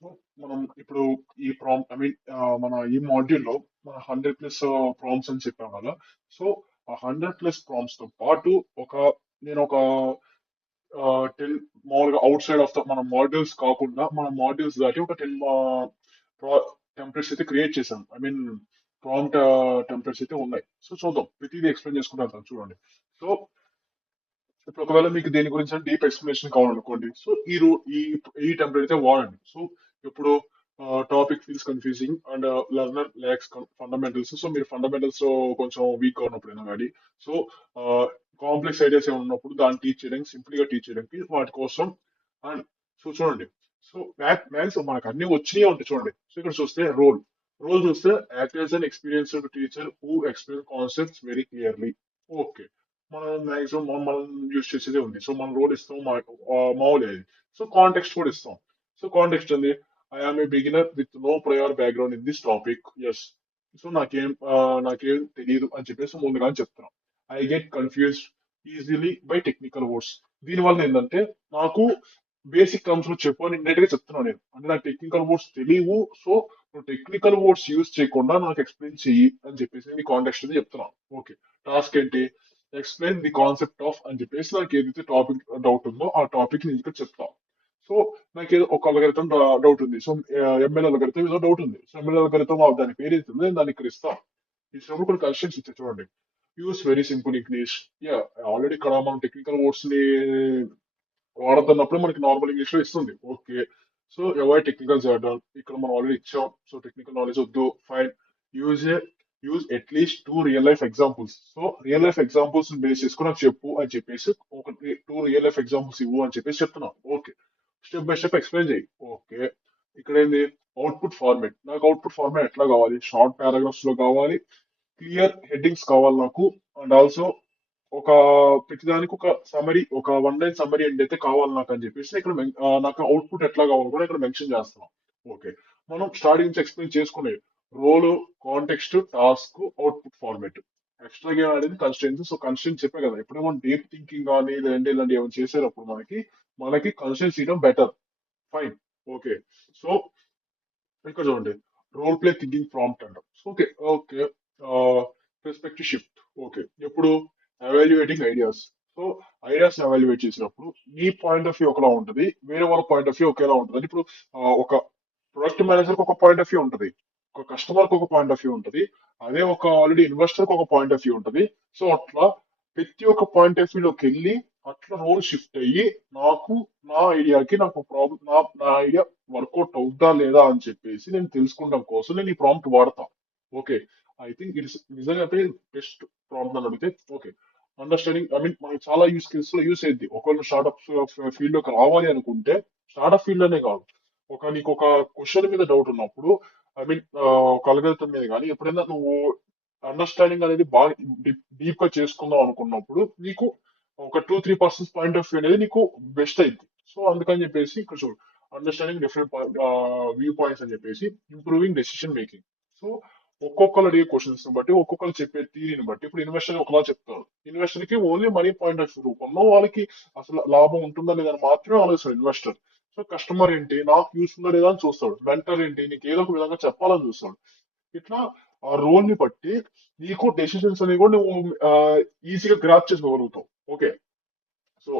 So మనం ఇప్పుడు ఈ ప్రాంప్ట్ మన ఈ మాడ్యూల్ లో మన 100+ ప్రాంప్ట్స్ అని చెప్పాం కదా. సో ఆ 100+ ప్రాంప్ట్స్ తో పాటు ఒక నేను ఒక 10 మామూలుగా అవుట్ సైడ్ ఆఫ్ ద మన మాడ్యూల్స్ కాకుండా మన మాడ్యూల్స్ దాటి ఒక 10 టెంప్లెట్స్ అయితే క్రియేట్ చేశాను. ప్రాంప్ట్ టెంప్లెట్స్ అయితే ఉన్నాయి. సో చూద్దాం, ప్రతిదీ ఎక్స్ప్లెయిన్ చేసుకుంటాను చూడండి. సో ఇప్పుడు ఒకవేళ మీకు దేని గురించి డీప్ ఎక్స్ప్లెనేషన్ కావాలనుకోండి, సో ఈ ఈ టెంప్లెట్ అయితే వాడండి. సో ఇప్పుడు topic feels confusing and learner lakhs fundamentals. So మీరు ఫండమెంటల్స్ లో కొంచెం వీక్ ఉన్నప్పుడు కానీ, సో కాంప్లెక్స్ ఐడియాస్ ఏమైనా ఉన్నప్పుడు దాన్ని టీచ్ చేయడానికి, సింపుల్ గా టీచ్ చేయడానికి వాటి కోసం. అండ్ సో చూడండి, సో మ్యాథ్స్ మనకు అన్ని వచ్చినాయి ఉంటాయి చూడండి. సో ఇక్కడ చూస్తే రోల్ చూస్తే act as an experienced teacher who explain concepts very clearly. Okay, మనం మాక్సిమం మనం యూజ్ చేసేదే ఉంది. సో మనం రోల్ ఇస్తాం, మామూలు. సో కాంటెక్స్ట్ కూడా ఇస్తాం. సో కాంటెక్స్ట్ ఉంది, I'm a beginner with no prior background in this topic. Yes. So నాకేం తెలియదు అని చెప్పేసి ముందుగానే చెప్తున్నాం. I get confused easily by technical words. దీనివల్ల ఏంటంటే నాకు బేసిక్ టర్మ్స్ లో చెప్పు అని ఇండైరెక్ట్ గా చెప్తున్నాను నేను. అంటే నాకు టెక్నికల్ వర్డ్స్ తెలియవు. సో నువ్వు టెక్నికల్ వర్డ్స్ యూజ్ చేయకుండా నాకు ఎక్స్ప్లెయిన్ చెయ్యి అని చెప్పేసి నేను కాంటెక్స్ట్ అనేది చెప్తున్నాను. ఓకే, టాస్క్ ఏంటి? ఎక్స్ప్లెయిన్ ది కాన్సెప్ట్ ఆఫ్ అని చెప్పేసి నాకు ఏదైతే టాపిక్ డౌట్ ఉందో ఆ టాపిక్ నేను ఇక్కడ చెప్తాను. సో నాకు ఏదో ఒక అలగరితం డౌట్ ఉంది. సో ఎంఎల్ అలగరితం ఏదో డౌట్ ఉంది. సో ఎంఎల్ అలగరితం దాని పేరు ఏంటి నేను దాన్ని ఇక్కడ ఇస్తాను. ఇచ్చినప్పుడు కొన్ని కన్స్ట్రక్షన్స్ ఇచ్చా చూడండి. Use very simple English. Yeah, already ఇక్కడ మనం టెక్నికల్ వర్డ్స్ ని వాడుతున్నప్పుడు మనకి నార్మల్ ఇంగ్లీష్ లో ఇస్తుంది. Okay, so avoid technical jargon ఇక్కడ మనం ఆల్రెడీ ఇచ్చాం. సో టెక్నికల్ నాలెడ్జ్ వద్దు, fine. Use use at least 2 real life examples. So real life examples base చేసుకుని నాకు చెప్పు అని చెప్పేసి ఒక 2 రియల్ లైఫ్ ఎగ్జాంపుల్స్ ఇవ్వు అని చెప్పేసి చెప్తున్నాను. Okay, step by step explain చేయి. ఓకే, ఇక్కడ ఏంది? Output format. నాకు అవుట్పుట్ ఫార్మాట్ ఎట్లా కావాలి? షార్ట్ పారాగ్రాఫ్స్ లో కావాలి, క్లియర్ హెడ్డింగ్స్ కావాలి నాకు. అండ్ ఆల్సో ఒక ప్రతిదానికి ఒక సమరీ, ఒక 1 లైన్ సమరీ ఏంటి అయితే కావాలి నాకు అని చెప్పేసి ఇక్కడ నాకు అవుట్పుట్ ఎట్లా కావాలి కూడా ఇక్కడ మెన్షన్ చేస్తున్నాం. ఓకే, మనం స్టార్టింగ్ నుంచి ఎక్స్ప్లెయిన్ చేసుకునే role, context, task, output format. Extra అనేది కన్స్ట్రెయిన్స్. సో కన్స్ట్రెయిన్స్ చెప్పే కదా, ఎప్పుడైనా మనం డీప్ థింకింగ్ కానీ లేదంటే ఇలాంటి ఏమైనా చేసేటప్పుడు మనకి కన్స్ట్రెయిన్స్ ఇవ్వడం బెటర్. ఫైన్. ఓకే, సో ఇక్కడ చూడండి, రోల్ ప్లే థింకింగ్ ప్రాంప్ట్ అంటాం. Okay. Okay, perspective shift. Okay, ఎప్పుడు evaluating ideas. So ideas evaluate చేసినప్పుడు నీ పాయింట్ ఆఫ్ వ్యూ ఒకలా ఉంటుంది, వేరే వాళ్ళ పాయింట్ ఆఫ్ వ్యూ ఒకేలా ఉంటుంది. ఇప్పుడు ఒక ప్రొడక్ట్ మేనేజర్ కి ఒక పాయింట్ ఆఫ్ వ్యూ ఉంటుంది, ఒక కస్టమర్ కి ఒక పాయింట్ ఆఫ్ వ్యూ ఉంటుంది, అదే ఒక ఆల్రెడీ ఇన్వెస్టర్ కి ఒక పాయింట్ ఆఫ్ వ్యూ ఉంటుంది. సో అట్లా ప్రతి ఒక్క పాయింట్ ఆఫ్ వ్యూ లోకి వెళ్ళి అట్లా రోల్ షిఫ్ట్ అయ్యి నాకు నా ఐడియాకి నాకు ప్రాబ్లం, నా ఐడియా వర్కౌట్ అవుద్దా లేదా అని చెప్పేసి నేను తెలుసుకోవడం కోసం నేను ఈ ప్రాంప్ట్ వాడతా. ఓకే, ఐ థింక్ ఇట్స్ నిజంగా బెస్ట్ ప్రాంప్ట్ అని అడిగితే. ఓకే, అండర్స్టాండింగ్ మనకి చాలా యూస్ కేసు లో యూస్ అయింది. ఒకవేళ స్టార్ట్అప్ ఫీల్డ్ లోకి రావాలి అనుకుంటే, స్టార్ట్అప్ ఫీల్డ్ లోనే కాదు, నీకు ఒక క్వశ్చన్ మీద డౌట్ ఉన్నప్పుడు, ఒక అల్గోరిథం మీద కానీ ఎప్పుడైనా నువ్వు అండర్స్టాండింగ్ అనేది బాగా డీప్ గా చేసుకుందాం అనుకున్నప్పుడు నీకు ఒక 2-3 పర్సన్స్ పాయింట్ ఆఫ్ వ్యూ అనేది నీకు బెస్ట్ అయింది. సో అందుకని చెప్పేసి ఇక్కడ చూడు, అండర్స్టాండింగ్ డిఫరెంట్ వ్యూ పాయింట్స్ అని చెప్పేసి ఇంప్రూవింగ్ డెసిషన్ మేకింగ్. సో ఒక్కొక్కరు అడిగే క్వశ్చన్స్ బట్టి, ఒక్కొక్కరు చెప్పే థీరీని బట్టి, ఇప్పుడు ఇన్వెస్టర్ ఒకలా చెప్తారు. ఇన్వెస్టర్ కి only money point of view రూపంలో వాళ్ళకి అసలు లాభం ఉంటుందా లేదా అని మాత్రమే ఆలోచిస్తాడు ఇన్వెస్టర్. సో కస్టమర్ ఏంటి, నాకు యూస్ ఉందా లేదా అని చూస్తాడు. మెంటర్ ఏంటి, నీకు ఏదో ఒక విధంగా చెప్పాలని చూస్తాడు. ఇట్లా ఆ రోల్ ని బట్టి నీకు డెసిషన్స్ అనేవి కూడా నువ్వు ఈజీగా గ్రాప్ చేసుకోగలుగుతావు. ఓకే, సో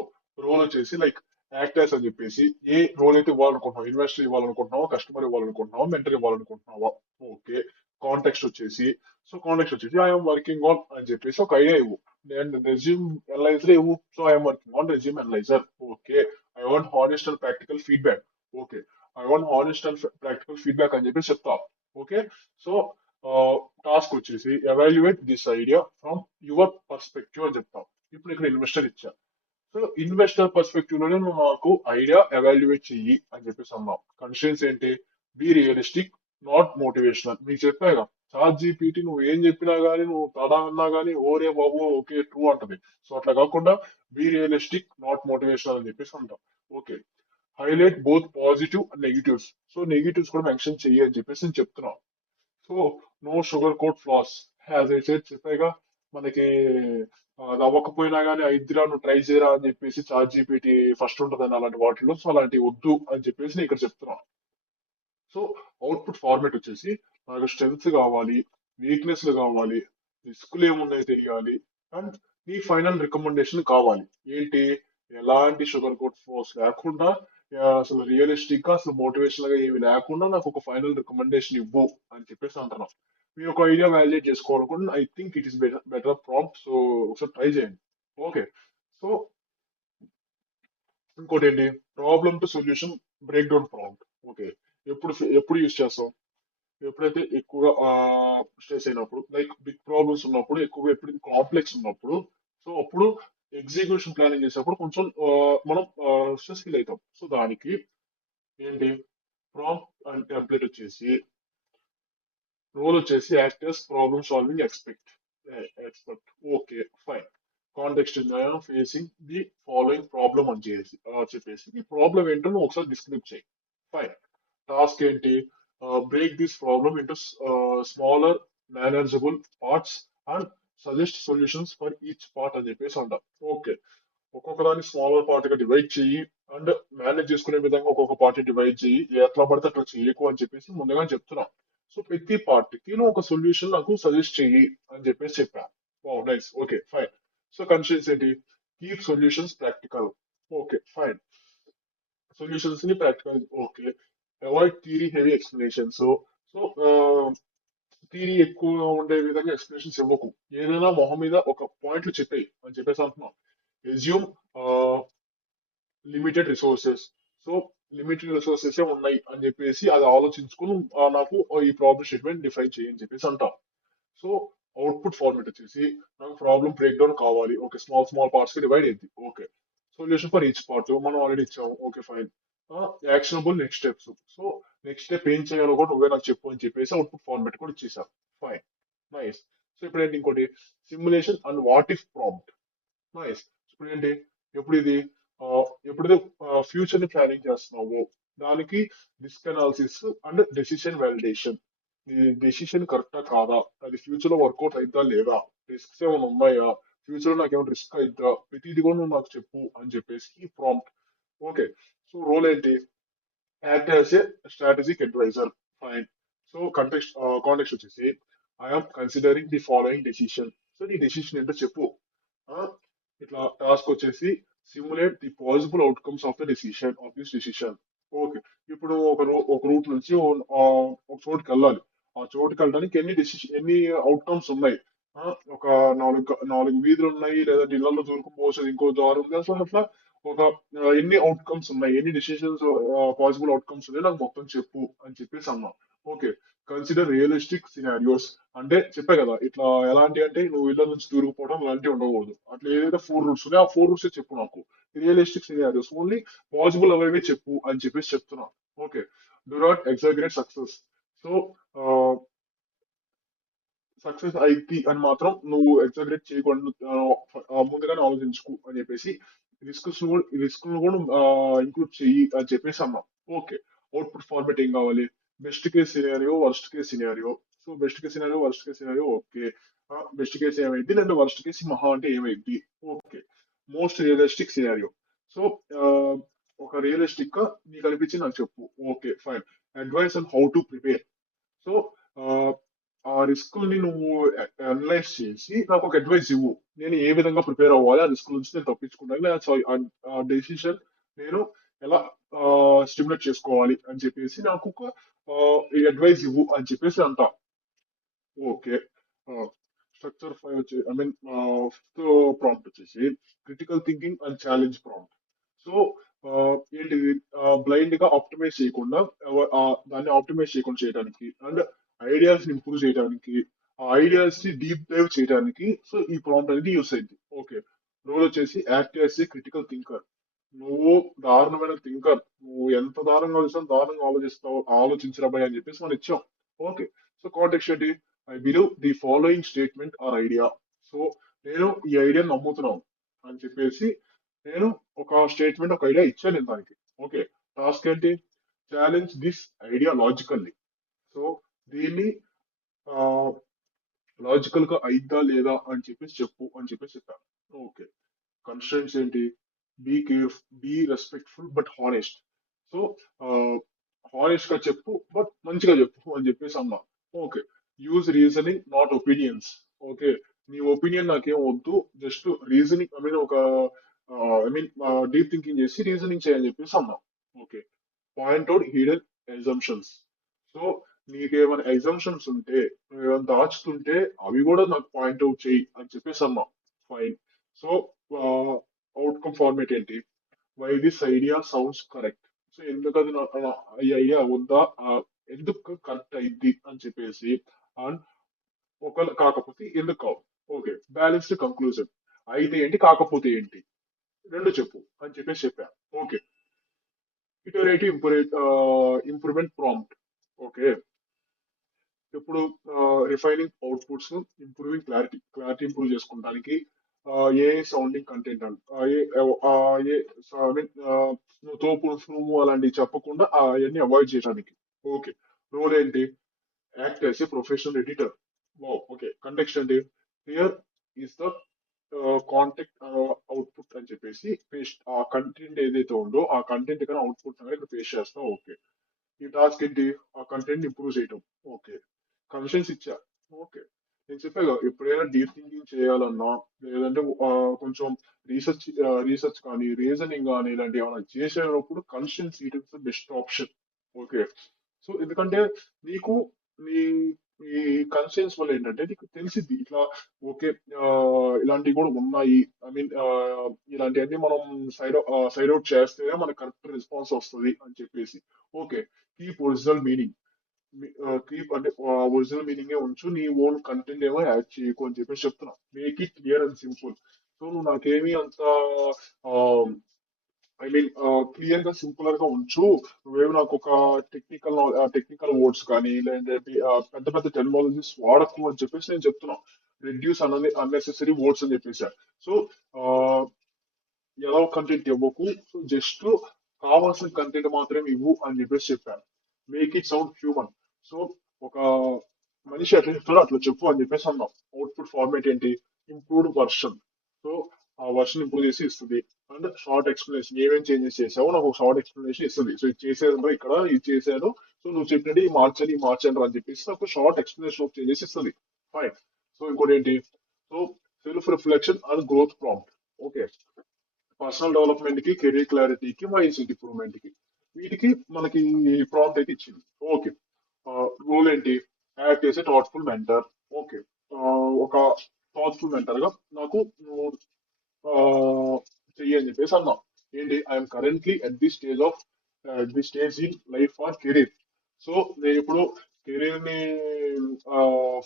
రోల్ వచ్చేసి లైక్ యాక్టర్స్ అని చెప్పేసి ఏ రోల్ అయితే ఇవ్వాలనుకుంటున్నావు, ఇన్వెస్టర్ ఇవ్వాలనుకుంటున్నావా, కస్టమర్ ఇవ్వాలనుకుంటున్నావా, మెంటర్ ఇవ్వాలనుకుంటున్నావా. ఓకే, కాంటెక్స్ట్ వచ్చేసి, ఐఎమ్ వర్కింగ్ ఆన్ అని చెప్పేసి ఒక ఐడియా ఇవ్వు. నేను రెజ్యూమ్ అనలైజర్ ఇవ్వు. So I'm working on resume analyser. Okay, I want honest and practical feedback. Okay, I want honest and practical feedback అని చెప్పి చెప్తా. ఓకే, సో టాస్క్ వచ్చేసి evaluate this idea from your perspective అని చెప్తాం. ఇప్పుడు ఇక్కడ investor ఇచ్చా. సో ఇన్వెస్టర్ పర్స్పెక్టివ్ లోనే నువ్వు నాకు ఐడియా ఎవాల్యుయేట్ చెయ్యి అని చెప్పేసి అన్నావు. కన్స్ట్రెయిన్స్ ఏంటి? B realistic, not motivational. నీకు చెప్పాగా, చాట్ జీపీటీ నువ్వు ఏం చెప్పినా గానీ, నువ్వు తడా అన్నా గానీ ఓరే బాబు ఓకే ట్రూ అంటది. సో అట్లా కాకుండా బి రియలిస్టిక్, నాట్ మోటివేషనల్ అని చెప్పేసి అంటాం. Okay, highlight both positive and negatives. So negatives కూడా మెన్షన్ చెయ్యి అని చెప్పేసి నేను చెప్తున్నాను. So no sugar coat flaws. As I said చెప్పాగా, మనకి అది అవ్వకపోయినా కానీ అయిద్దిరా నువ్వు ట్రై చేయరా అని చెప్పేసి చాట్ జీపీటీ ఫస్ట్ ఉంటుందని అలాంటి వాటిలో. సో అలాంటి వద్దు అని చెప్పేసి నేను ఇక్కడ చెప్తున్నాను. సో అవుట్పుట్ ఫార్మాట్ వచ్చేసి నాకు స్ట్రెంగ్స్ కావాలి, వీక్నెస్లు కావాలి, రిస్కులు ఏమున్నాయో తెలియాలి, అండ్ నీ ఫైనల్ రికమెండేషన్ కావాలి. ఏంటి? ఎలాంటి షుగర్ కోట్ ఫోర్స్ లేకుండా, అసలు రియలిస్టిక్ గా అసలు మోటివేషనల్ గా ఏమి లేకుండా నాకు ఒక ఫైనల్ రికమెండేషన్ ఇవ్వు అని చెప్పేసి అంటున్నాం. మీరు ఒక ఐడియా వ్యాలిడేట్ చేసుకోవాలనుకుంటే I think it is better prompt. So ఒకసారి ట్రై చేయండి. ఓకే. సో ఇంకోటి ఏంటి? Problem to solution break down prompt. Okay. ఎప్పుడు ఎప్పుడు యూస్ చేస్తాం? ఎప్పుడైతే ఎక్కువగా స్ట్రెస్ అయినప్పుడు, లైక్ బిగ్ ప్రాబ్లమ్స్ ఉన్నప్పుడు, ఎక్కువగా ఎప్పుడు కాంప్లెక్స్ ఉన్నప్పుడు, సో అప్పుడు ఎగ్జిక్యూషన్ ప్లానింగ్ చేసేటప్పుడు కొంచెం మనం స్ట్రెస్ ఫీల్ అవుతాం. సో దానికి ఏంటి? ప్రాంప్ట్ అండ్ టెంప్లెట్ వచ్చేసి, రోల్ వచ్చేసి actors problem solving expert. Okay, fine. Context facing the following problem అని చెప్పేసి ఈ ప్రాబ్లం ఏంటో నువ్వు ఒకసారి డిస్క్రైబ్ చేయి. ఫైన్. టాస్క్ ఏంటి? Break this problem into smaller manageable parts and suggest solutions for each part అని చెప్పేసి అంటాం. ఓకే. ఒక్కొక్క దాన్ని స్మాలర్ పార్ట్ గా డివైడ్ చెయ్యి, అండ్ మేనేజ్ చేసుకునే విధంగా ఒక్కొక్క పార్ట్ డివైడ్ చెయ్యి, ఎట్లా పడితే అట్లా చేయకు అని చెప్పేసి ముందుగా చెప్తున్నాం. సో ప్రతి పార్ట్ కి నువ్వు ఒక సొల్యూషన్ నాకు సజెస్ట్ చెయ్యి అని చెప్పేసి చెప్పా. Oh nice. Okay, fine. So constraints ఏంటి? Keep solutions practical. Okay, fine. Solutions ని practical. Okay. Avoid theory heavy explanation. So theory ఎక్కువ ఉండే విధంగా ఎక్స్ప్లెనేషన్స్ ఇవ్వకు. ఏదైనా మొహం మీద ఒక పాయింట్లు చెప్పేయి అని చెప్పేసి అంటున్నాం. Assume limited resources. So limited resources ఉన్నాయి అని చెప్పేసి అది ఆలోచించుకుని నాకు ఈ ప్రాబ్లమ్ స్టేట్మెంట్ డిఫైన్ చేయని చెప్పేసి అంటాం. సో అవుట్పుట్ ఫార్మేట్ వచ్చేసి నాకు ప్రాబ్లమ్ బ్రేక్ డౌన్ కావాలి. ఓకే, స్మాల్ స్మాల్ పార్ట్స్ కి డివైడ్ అయింది. Okay. Solution for each part మనం ఆల్రెడీ ఇచ్చాము. Okay, fine. Actionable next steps. So next step ఏం చేయాలో కూడా నువ్వే నాకు చెప్పు అని చెప్పేసి అవుట్పుట్ ఫార్మేట్ కూడా ఇచ్చేసాం. ఫైన్. నైస్. సో ఇప్పుడు ఏంటి? ఇంకోటి simulation and what if prompt. Nice. ఇప్పుడు ఏంటి? ఎప్పుడు ఇది ఆ, ఎప్పుడైతే ఫ్యూచర్ ని ప్లానింగ్ చేస్తున్నావో దానికి risk analysis and decision validation. ఈ డెసిషన్ కరెక్టా కాదా, అది ఫ్యూచర్ లో వర్కౌట్ అయిద్దా లేదా, రిస్క్స్ ఏమైనా ఉన్నాయా, ఫ్యూచర్ లో నాకు ఏమైనా రిస్క్ అయిద్దా, ప్రతిది కూడా నువ్వు నాకు చెప్పు అని చెప్పేసి ఈ ప్రాంప్ట్. ఓకే. సో రోల్ ఏంటి? Act as a strategic adviser. Fine. So context వచ్చేసి I'm considering the following decision. So నీ డెసిషన్ ఏంటో చెప్పు. ఆ, ఇట్లా టాస్క్ వచ్చేసి simulate the possible outcomes of the decision of this decision. Okay. ఇప్పుడు ఒక రూట్ నుంచి ఒక చోటుకి వెళ్ళాలి. ఆ చోటుకి వెళ్ళడానికి ఎన్ని అవుట్కమ్స్ ఉన్నాయి? ఆ, ఒక నాలుగు వీధులు ఉన్నాయి, లేదా నీళ్ళలో దూరుకుపోవచ్చు ఇంకో దారి ఉంది. అసలు అట్లా ఒక ఎన్ని అవుట్కమ్స్ ఉన్నాయి, ఎన్ని డిసిషన్స్ పాసిబుల్ అవుట్కమ్స్ ఉన్నాయి, నాకు మొత్తం చెప్పు అని చెప్పేసి అన్నా. ఓకే. Consider realistic scenarios. అంటే చెప్పే కదా ఇట్లా ఎలాంటి అంటే నువ్వు ఇళ్ళ నుంచి దూరికుపోవడం అలాంటివి ఉండకూడదు. అట్లా ఏదైతే 4 రూట్స్ ఉన్నాయో ఆ 4 రూట్స్ చెప్పు నాకు. రియలిస్టిక్ సినారియోస్ ఓన్లీ పాసిబుల్ అవేవే చెప్పు అని చెప్పేసి చెప్తున్నా. Okay. Do not exaggerate success. So success అయింది అని మాత్రం నువ్వు ఎగ్జాగరేట్ చేయకుండా ముందుగానే ఆలోచించుకు అని చెప్పేసి రిస్క్ కూడా ఇంక్లూడ్ చెయ్యి అని చెప్పేసి అన్నాం. ఓకే. అవుట్పుట్ ఫార్మాట్ ఏం కావాలి? Best case scenario, worst case scenario. So best case scenario, worst case scenario. Okay. Best case ఏమైంది, లేదా వర్స్ట్ కేస్ మహా అంటే ఏమైంది. Okay. Most realistic scenario. So ఒక రియలిస్టిక్ గా నీకు అనిపించి నాకు చెప్పు. Okay, fine. Advice and how to prepare. So ఆ రిస్క్ ని నువ్వు అనలైజ్ చేసి నాకు ఒక అడ్వైస్ ఇవ్వు. నేను ఏ విధంగా ప్రిపేర్ అవ్వాలి, ఆ రిస్క్ నుంచి నేను తప్పించుకుంటాను, లేదా ఆ డెసిషన్ నేను ఎలా స్టిమ్యులేట్ చేసుకోవాలి అని చెప్పేసి నాకు ఒక అడ్వైస్ ఇవ్వు అని చెప్పేసి అంటా. ఓకే. స్ట్రక్చర్ 5 వచ్చి ఐ మీన్ ఫిఫ్త్ ప్రాంప్ట్ వచ్చేసి critical thinking and challenge prompt. So ఏంటిది? బ్లైండ్ గా ఆప్టిమైజ్ చేయకుండా, దాన్ని ఆప్టిమైజ్ చేయకుండా చేయడానికి, అండ్ ఐడియాస్ ని ఇంప్రూవ్ చేయడానికి, ఆ ఐడియాస్ ని డీప్ డైవ్ చేయడానికి సో ఈ ప్రాంప్ట్ అనేది యూస్ అయింది. ఓకే. రోల్ వచ్చేసి యాక్ట్ యాజ్ ఏ క్రిటికల్ థింకర్. నువ్వు దారుణమైన థింకర్, నువ్వు ఎంత దారుణంగా ఆలోచిస్తావు, దారుణంగా ఆలోచిస్తావు, ఆలోచించరా భయ్ అని చెప్పేసి మనం ఇచ్చాం. ఓకే. సో కాంటెక్స్ట్ ఏంటి? I believe the following statement or idea. So నేను ఈ ఐడియాని నమ్ముతున్నాను అని చెప్పేసి నేను ఒక స్టేట్మెంట్, ఒక ఐడియా ఇచ్చాను నేను దానికి. ఓకే. టాస్క్ ఏంటి? Challenge this idea logically. So దీన్ని లాజికల్ గా అయిద్దా లేదా అని చెప్పేసి చెప్పు అని చెప్పేసి చెప్పాను. ఓకే. కన్స్ట్రెంట్స్ ఏంటి? Be care be respectful but honest. So honest గా చెప్పు, బట్ మంచిగా చెప్పు అని చెప్పేసి అన్నా. Okay. Use reasoning not opinions. Okay. నీ ఒపీనియన్ నాకేం వద్దు, జస్ట్ రీజనింగ్, ఐ మీన్ ఒక ఐ మీన్ డీప్ థింకింగ్ చేసి రీజనింగ్ చేయని చెప్పేసి అన్నా. Okay. Point out hidden exemptions. So నీకేమైనా ఎగ్జంప్షన్స్ ఉంటే, నువ్వేమైనా దాచుతుంటే అవి కూడా నాకు పాయింట్ అవుట్ చేయి అని చెప్పేసి అన్నా. ఫైన్. సో అవుట్కమ్ ఫార్మేట్ ఏంటి? Why this idea sounds correct. So ఎందుకు అది ఈ ఐడియా ఉందా, ఎందుకు కరెక్ట్ అయింది అని చెప్పేసి. అండ్ ఒకవేళ కాకపోతే ఎందుకు కావు. ఓకే. Balanced conclusion. అయితే ఏంటి, కాకపోతే ఏంటి, రెండు చెప్పు అని చెప్పేసి చెప్పా. Okay. Iterative improvement prompt. Okay. ఇప్పుడు refining outputs, improving clarity improve చేసుకోవడానికి ఏ సౌండింగ్ కంటెంట్ అంట, ఏ ఐ మీన్ నువ్వు తోపు నువ్వు అలాంటివి చెప్పకుండా అవన్నీ అవాయిడ్ చేయడానికి. ఓకే. రోల్ ఏంటి? Act as a professional editor. Okay. Context అంటే here is the context output అని చెప్పేసి పేస్ట్, ఆ కంటెంట్ ఏదైతే ఉందో ఆ కంటెంట్ కానీ అవుట్పుట్ అనేది పేస్ట్ చేస్తాం. ఓకే. ఈ టాస్క్ ఏంటి? ఆ కంటెంట్ ఇంప్రూవ్ చేయటం. ఓకే. కమిషన్స్ ఇచ్చా. ఓకే. నేను చెప్పాగా, ఎప్పుడైనా డీప్ థింకింగ్ చేయాలన్నా, లేదంటే కొంచెం రీసెర్చ్ కానీ రీజనింగ్ కానీ ఇలాంటి ఏమైనా చేసేటప్పుడు కన్స్టెంట్ సీట్ బెస్ట్ ఆప్షన్. ఓకే. సో ఎందుకంటే నీకు నీ ఈ కన్సెన్స్ వల్ల ఏంటంటే నీకు తెలిసిద్ది ఇట్లా. ఓకే. ఆ, ఇలాంటివి కూడా ఉన్నాయి. ఐ మీన్ ఇలాంటివన్నీ మనం సైడ్ అవుట్ చేస్తేనే మనకు కరెక్ట్ రెస్పాన్స్ వస్తుంది అని చెప్పేసి. Okay. Keep original meaning. Keep అంటే ఒరిజినల్ మీనింగ్ ఉంచు, నీ ఓన్ కంటెంట్ ఏమో యాడ్ చేయకు అని చెప్పేసి చెప్తున్నా. Make it clear and simple. So నువ్వు నాకేమీ అంత ఐ మీన్ క్లియర్ గా సింపుల్ గా ఉంచు. నువ్వేమి నాకు ఒక టెక్నికల్ వర్డ్స్ కానీ లేదంటే పెద్ద పెద్ద టెక్నాలజీస్ వాడకు అని చెప్పేసి నేను చెప్తున్నా. రెడ్యూస్ అన్నెసెసరీ వర్డ్స్ అని చెప్పేసి. సో ఎలా కంటెంట్ ఇవ్వకు, సో జస్ట్ కావాల్సిన కంటెంట్ మాత్రమే ఇవ్వు అని చెప్పేసి చెప్పాను. Make it sound human. So ఒక మనిషి ఎట్లా చెప్తాడో అట్లా చెప్పు అని చెప్పేసి అన్నాం. అవుట్పుట్ ఫార్మేట్ ఏంటి? Improved version. సో ఆ వర్షన్ ఇంప్రూవ్ చేసి ఇస్తుంది. అండ్ షార్ట్ ఎక్స్ప్లెనేషన్, ఏమేం చేంజెస్ చేసావో నాకు ఒక షార్ట్ ఎక్స్ప్లెనేషన్ ఇస్తుంది. సో ఇది చేసేదో ఇక్కడ, ఇది చేశాను, సో నువ్వు చెప్పినట్టు ఈ మార్చండి అని చెప్పేసి నాకు షార్ట్ ఎక్స్ప్లెనేషన్ ఆఫ్ చేంజెస్ ఇస్తుంది. ఫైన్. సో ఇంకోటి ఏంటి? So self reflection and growth prompt. Okay. Personal development కి, కెరీర్ క్లారిటీకి, మైండ్ సెట్ ఇంప్రూవ్మెంట్ కి, వీటికి మనకి ప్రాంప్ట్ అయితే ఇచ్చింది. ఓకే. రూల్ ఏంటి? యాక్ట్ చేసే థాట్ఫుల్ మెంటర్. ఓకే. ఒక థాట్ఫుల్ మెంటర్ గా నాకు నువ్వు చెయ్యి అని చెప్పేసి అన్నా. ఏంటి? I'm currently at the stage in life or career. So నేను ఇప్పుడు కెరీర్ ని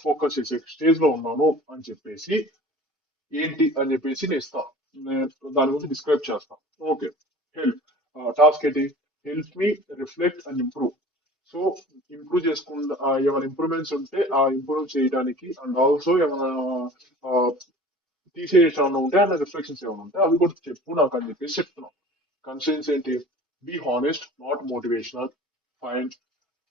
ఫోకస్ చేసే స్టేజ్ లో ఉన్నాను అని చెప్పేసి ఏంటి అని చెప్పేసి నేను ఇస్తా. నేను దాని గురించి డిస్క్రైబ్ చేస్తా. ఓకే. హెల్ప్. టాస్క్ ఏంటి? Help me reflect and improve. So improve చేసుకుంటా, ఏమైనా ఇంప్రూవ్మెంట్స్ ఉంటే ఆ ఇంప్రూవ్ చేయడానికి, అండ్ ఆల్సో ఏమైనా తీసేసి ఏమైనా ఉంటే, అన్న రిఫ్లెక్షన్స్ ఏమైనా ఉంటే అవి కూడా చెప్పు నాకు అని చెప్పేసి చెప్తున్నాం. కన్సెన్స్ ఏంటి? Be honest not motivational. Fine.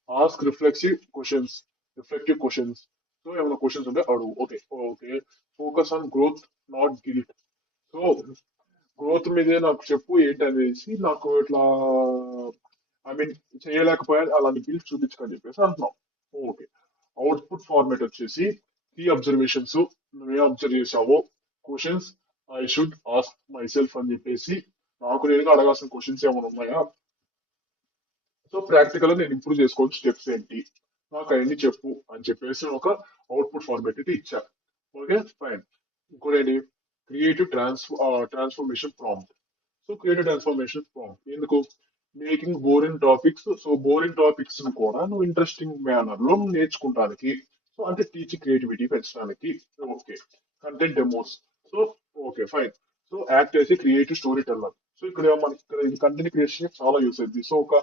Ask reflective questions. So ఏమైనా క్వశ్చన్స్ ఉంటే అడుగు. Okay. Okay. Focus on growth not guilt. So growth మీదే నాకు చెప్పు ఏంటి అనేసి, నాకు ఇట్లా ఐ మీన్ చేయలేకపోయా అలాంటి గిల్ట్ చూపించకని చెప్పేసి అంటున్నాం. ఓకే. అవుట్పుట్ ఫార్మేట్ వచ్చేసి కీ అబ్జర్వేషన్స్, నువ్వే అబ్జర్వ్ చేసావో, questions I should ask my self అని చెప్పేసి నాకు నేనుగా అడగాల్సిన క్వశ్చన్స్ ఏమైనా ఉన్నాయా, సో ప్రాక్టికల్ గా నేను ఇంప్రూవ్ చేసుకోవచ్చు స్టెప్స్ ఏంటి, నాకు అవన్నీ చెప్పు అని చెప్పేసి ఒక అవుట్పుట్ ఫార్మేట్ అయితే ఇచ్చా. ఓకే. ఫైన్. ఇంకోటి creative transformation prompt. So creative transformation prompt ఎందుకు? Making boring topics, so boring topics కూడా నువ్వు ఇంట్రెస్టింగ్ మేనర్ లో నేర్చుకుంటానికి. సో అంటే టీచ్ క్రియేటివిటీ పెంచడానికి. Okay. Content demos. So okay. Fine. So act చేసి క్రియేటివ్ స్టోరీ టెల్లర్. సో ఇక్కడ మనకి ఇక్కడ ఇది కంటెంట్ క్రియేషన్ చాలా యూస్ అయింది. సో ఒక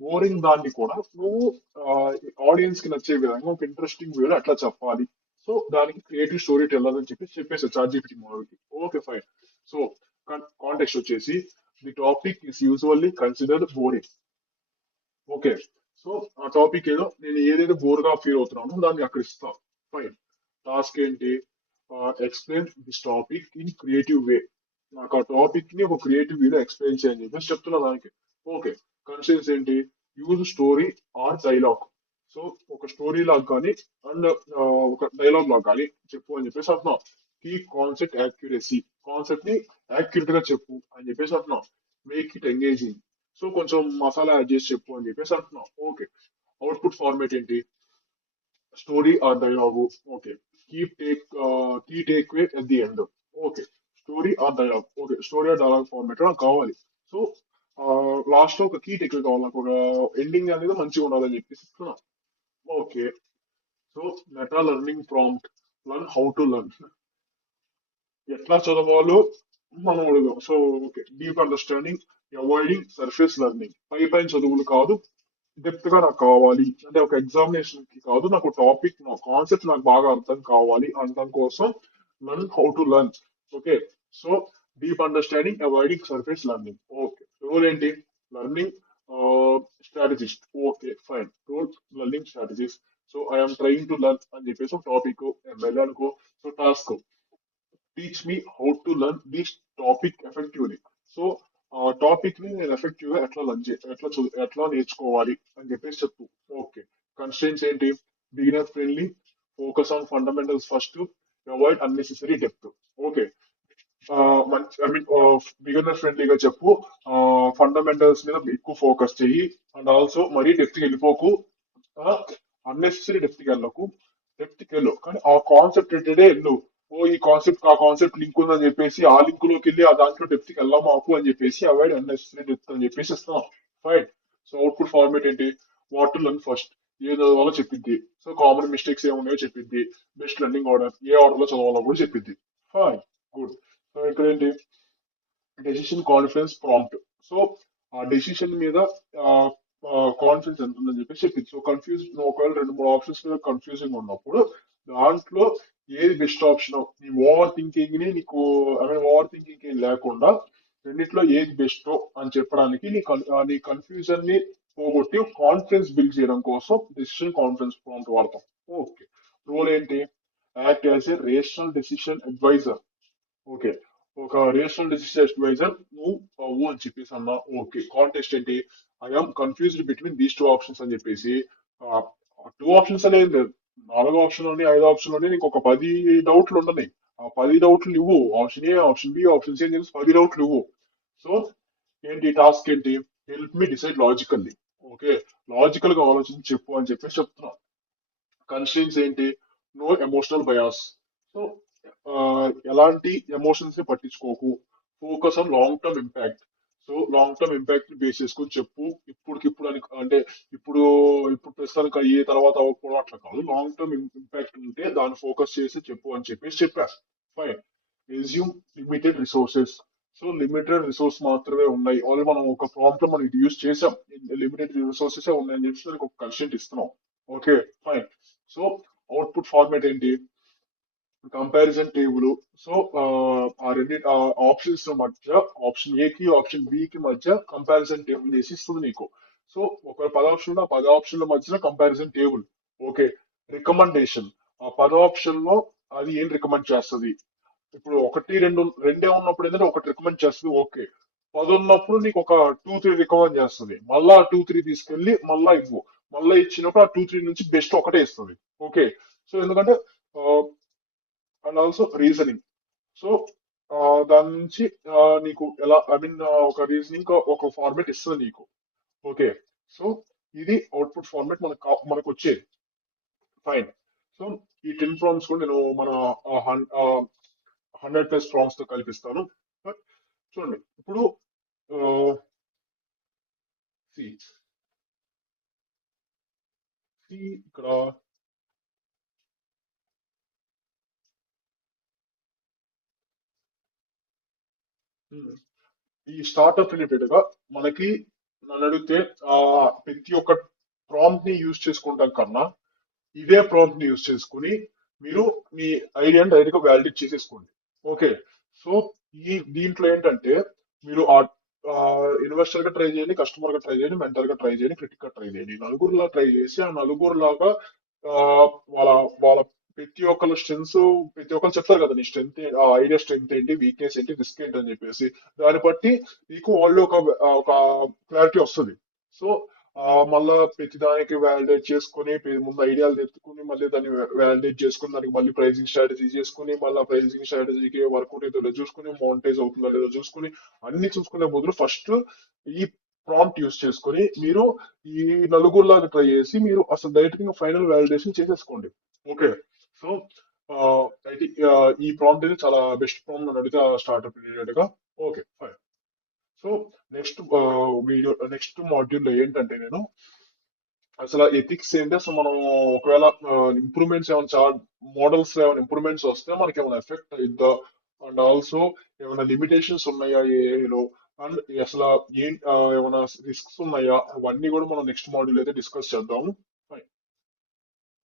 బోరింగ్ దాన్ని కూడా నువ్వు ఆడియన్స్ కి నచ్చే విధంగా ఒక ఇంట్రెస్టింగ్ వేలో అట్లా చెప్పాలి. సో దానికి క్రియేటివ్ స్టోరీ టెల్లర్ అని చెప్పేసి చాట్ జీపీటీ మోడల్కి. ఓకే. ఫైన్. సో కాంటెక్స్ట్ వచ్చేసి the topic is usually considered boring. Okay. So ఆ టాపిక్ ఏదో, నేను ఏదైతే బోర్ గా ఫీల్ అవుతున్నానో దాన్ని అక్కడ ఇస్తాను. ఫైన్. టాస్క్ ఏంటి? Explain this topic in creative way. నాకు ఆ టాపిక్ ని ఒక క్రియేటివ్ వేలో ఎక్స్ప్లెయిన్ చేయని చెప్పేసి చెప్తున్నా దానికి. ఓకే. కన్సెన్స్ ఏంటి? Use story or dialogue. So ఒక స్టోరీ లాగా కానీ అండ్ ఒక డైలాగ్ లాగా కానీ చెప్పు అని చెప్పేసి అంటున్నాం. కీ కాన్సెప్ట్ యాక్యురసీ, కాన్సెప్ట్ ని యాక్యురేట్ గా చెప్పు అని చెప్పేసి అంటున్నాం. మేక్ ఇట్ ఎంగేజింగ్, సో కొంచెం మసాలా యాడ్ చేసి చెప్పు అని చెప్పేసి అంటున్నాం. ఓకే. అవుట్పుట్ ఫార్మేట్ ఏంటి? Story or dialogue. Okay. Key takeaway at the end. Okay. Story or dialogue. Okay. Story or dialogue format నాకు కావాలి. సో లాస్ట్ లో ఒక కీ టేక్ వే కావాలి నాకు, ఒక ఎండింగ్ అనేది మంచిగా ఉండాలని చెప్పేసి ఇస్తున్నాం. Okay. So meta learning prompt, learn how to learn, ఎట్లా చదవాలో మనం అడుగుదాం. So okay. Deep understanding, avoiding surface learning, పై పైన చదువులు కాదు, డెప్త్ గా నాకు కావాలి అంటే ఒక ఎగ్జామినేషన్ కి కాదు, నాకు టాపిక్ నా కాన్సెప్ట్ నాకు బాగా అర్థం కావాలి అనడం కోసం learn how to learn. Okay. So deep understanding, avoiding surface learning. Okay. Role ఏంటి? Learning strategist. Okay fine. Role learning strategist. So I'm trying to learn అని చెప్పేసి ఒక టాపిక్ ఎంఎల్ అనుకో. So task, teach me how to learn this topic effectively. So ఆ topic ని నేను effective గా ఎట్లా లర్న్ ఎట్లా నేర్చుకోవాలి అని చెప్పేసి చెప్పు. ఓకే. కన్స్ట్రెయింట్స్ ఏంటి? Beginner friendly, focus on fundamentals first, avoid unnecessary depth. Okay. మంచి ఐ మీన్ బిగినర్ ఫ్రెండ్లీగా చెప్పు, ఫండమెంటల్స్ మీద ఎక్కువ ఫోకస్ చెయ్యి, అండ్ ఆల్సో మరీ డెప్త్ వెళ్ళిపోకు, అన్నెసెసరీ డెప్త్ కి వెళ్ళకు. డెప్త్ కి వెళ్ళు కానీ ఆ కాన్సెప్ట్ రిలేటెడే వెళ్ళు. ఓ ఈ కాన్సెప్ట్ ఆ కాన్సెప్ట్ లింక్ ఉందని చెప్పేసి ఆ లింక్ లోకి వెళ్ళి ఆ దాంట్లో డెప్త్ కి వెళ్ళమాకు అని చెప్పేసి అవాయిడ్ అన్నెసెసరీ డెప్త్ అని చెప్పేసి ఇస్తాం. ఫైన్. సో అవుట్పుట్ ఫార్మేట్ ఏంటి? వాట్ టు లర్న్ ఫస్ట్, ఏ చదవాలో చెప్పిద్ది. సో కామన్ మిస్టేక్స్ ఏమున్నాయో చెప్పిద్ది. బెస్ట్ లర్నింగ్ ఆర్డర్, ఏ ఆర్డర్ లో చదవాలో కూడా చెప్పిద్ది. ఫైన్. గుడ్. సో ఇక్కడ ఏంటి? Decision confidence prompt. సో ఆ డెసిషన్ మీద కాన్ఫిడెన్స్ ఎంత ఉందని చెప్పేసి చెప్పింది. సో కన్ఫ్యూజ్, ఒకవేళ రెండు మూడు ఆప్షన్స్ మీద కన్ఫ్యూజింగ్ ఉన్నప్పుడు దాంట్లో ఏది బెస్ట్ ఆప్షన్, నీ ఓవర్ థింకింగ్ ని నీకు ఐ మీన్ ఓవర్ థింకింగ్ ఏం లేకుండా రెండిట్లో ఏది బెస్ట్ అని చెప్పడానికి నీ కన్ఫ్యూజన్ ని పోగొట్టి కాన్ఫిడెన్స్ బిల్డ్ చేయడం కోసం డెసిషన్ కాన్ఫిడెన్స్ ప్రాంప్ట్ వాడతాం. ఓకే. రోల్ ఏంటి? Act as a rational decision advisor. Okay. ఒక రేషనల్ డిసిషన్ అడ్వైజర్ నువ్వు అవ్వు అని చెప్పేసి అన్నా. ఓకే. కాంటెస్ట్ ఏంటి? I'm confused between these two options అని చెప్పేసి, టూ ఆప్షన్స్ అనేది లేదు, నాలుగో ఆప్షన్ లోని ఐదో ఆప్షన్ లోని నీకు ఒక 10 డౌట్లు ఉండని. ఆ 10 డౌట్లు ఇవ్వు. Option A, option B, option C అని చెప్పేసి 10 డౌట్లు ఇవ్వు. సో ఏంటి టాస్క్ ఏంటి? Help me decide logically. Okay. Logical గా ఆలోచించి చెప్పు అని చెప్పేసి చెప్తున్నా. కన్స్ట్రెయిన్స్ ఏంటి? No emotional bias. సో ఎలాంటి ఎమోషన్స్ ని పట్టించుకోకు. Focus on long term impact. So long term impact ని బేస్ చేసుకుని చెప్పు. ఇప్పుడుకిప్పుడు అని అంటే ఇప్పుడు ఇప్పుడు ప్రస్తుతానికి అయ్యే తర్వాత అవ్వకపోవడం అట్లా కాదు. లాంగ్ టర్మ్ ఇంపాక్ట్ ఉంటే దాన్ని ఫోకస్ చేసి చెప్పు అని చెప్పేసి చెప్పా. Fine. Resume limited resources. So limited resource మాత్రమే ఉన్నాయి. ఆల్రెడీ మనం ఒక ప్రాంప్ట్ లో మనం ఇది యూజ్ చేసాం. లిమిటెడ్ రిసోర్సెస్ ఉన్నాయని చెప్పి దానికి ఒక కన్స్టెంట్ ఇస్తున్నాం. Okay fine. So output format ఏంటి? Comparison table. సో ఆ రెండు ఆప్షన్స్ మధ్య, ఆప్షన్ ఏ కి ఆప్షన్ బి కి మధ్య కంపారిజన్ టేబుల్ చేసి ఇస్తుంది నీకు. సో ఒక 10 ఆప్షన్ ఆ 10 ఆప్షన్ల మధ్యన కంపారిజన్ టేబుల్. ఓకే. రికమెండేషన్. ఆ 10 ఆప్షన్ లో అది ఏం రికమెండ్ చేస్తుంది? ఇప్పుడు ఒకటి రెండు రెండే ఉన్నప్పుడు ఏంటంటే ఒకటి రికమెండ్ చేస్తుంది. ఓకే. 10 ఉన్నప్పుడు నీకు ఒక 2-3 రికమెండ్ చేస్తుంది. మళ్ళా 2-3 తీసుకెళ్లి మళ్ళా ఇవ్వు. మళ్ళా ఇచ్చినప్పుడు ఆ 2-3 నుంచి బెస్ట్ ఒకటే ఇస్తుంది. ఓకే. సో ఎందుకంటే అండ్ ఆల్సో రీజనింగ్. సో దాని నుంచి నీకు ఎలా ఐ మీన్ ఒక రీజనింగ్ ఒక ఫార్మేట్ ఇస్తుంది నీకు. ఓకే. సో ఇది అవుట్పుట్ ఫార్మేట్ మనకు వచ్చేది. ఫైన్. సో ఈ 10 ప్రాంప్ట్స్ కూడా నేను మన 100+ ప్రాంప్ట్స్ తో కల్పిస్తాను. But చూడండి ఇప్పుడు సి ఇక్కడ ఉమ్, ఈ స్టార్ట్అప్ రిలేటెడ్ గా మనకి నన్ను అడిగితే ఆ ప్రతి ఒక్క ప్రాంప్ట్ ని యూజ్ చేసుకుంటాం కన్నా ఇదే ప్రాంప్ట్ ని యూజ్ చేసుకుని మీరు మీ ఐడియాని డైరెక్ట్ గా వ్యాలిడేట్ చేసేసుకోండి. ఓకే. సో దీంట్లో ఏంటంటే మీరు ఆ ఇన్వెస్టర్ గా ట్రై చేయండి, కస్టమర్ గా ట్రై చేయండి, మెంటర్ గా ట్రై చేయండి, క్రిటిక్ గా ట్రై చేయండి. నలుగురులా ట్రై చేసి ఆ నలుగురులాగా ఆ, వాళ్ళ వాళ్ళ ప్రతి ఒక్కళ్ళ స్ట్రెంగ్స్, ప్రతి ఒక్కరు చెప్తారు కదా నీ స్ట్రెంత్, ఆ ఐడియా స్ట్రెంత్ ఏంటి, వీక్నెస్ ఏంటి, రిస్క్ ఏంటి అని చెప్పేసి దాన్ని బట్టి నీకు వాళ్ళు ఒక క్లారిటీ వస్తుంది. సో మళ్ళా ప్రతిదానికి వ్యాలిడేట్ చేసుకొని ముందు ఐడియాలు తెచ్చుకొని మళ్ళీ దాన్ని వ్యాలిడేట్ చేసుకొని దానికి మళ్ళీ ప్రైజింగ్ స్ట్రాటజీ చేసుకొని మళ్ళీ ప్రైజింగ్ స్ట్రాటజీకి వర్కౌట్ అవుతుందో లేదో చూసుకొని మోనిటైజ్ అవుతుందో లేదో చూసుకొని అన్ని చూసుకునే బదులు ఫస్ట్ ఈ ప్రాంప్ట్ యూస్ చేసుకొని మీరు ఈ నలుగురులాగా ట్రై చేసి మీరు అసలు డైరెక్ట్ గా ఫైనల్ వ్యాలిడేషన్ చేసేసుకోండి. ఓకే. సో అయితే ఈ ప్రాంప్ట్ అనేది చాలా బెస్ట్ ప్రాంప్ట్ అని అడిగితే స్టార్ట్అప్ ఇమీడియట్ గా. Okay fine. So next next module లో ఏంటంటే నేను అసలు ఎథిక్స్ ఏంటి, అసలు మనం ఒకవేళ ఇంప్రూవ్మెంట్స్ ఏమైనా మోడల్స్ ఏమైనా ఇంప్రూవ్మెంట్స్ వస్తే మనకి ఏమైనా ఎఫెక్ట్ అయిద్దా, అండ్ ఆల్సో ఏమైనా లిమిటేషన్స్ ఉన్నాయా ఏఐలో, అండ్ అసలు ఏమైనా రిస్క్స్ ఉన్నాయా, అవన్నీ కూడా మనం నెక్స్ట్ మాడ్యూల్ అయితే డిస్కస్ చేద్దాము.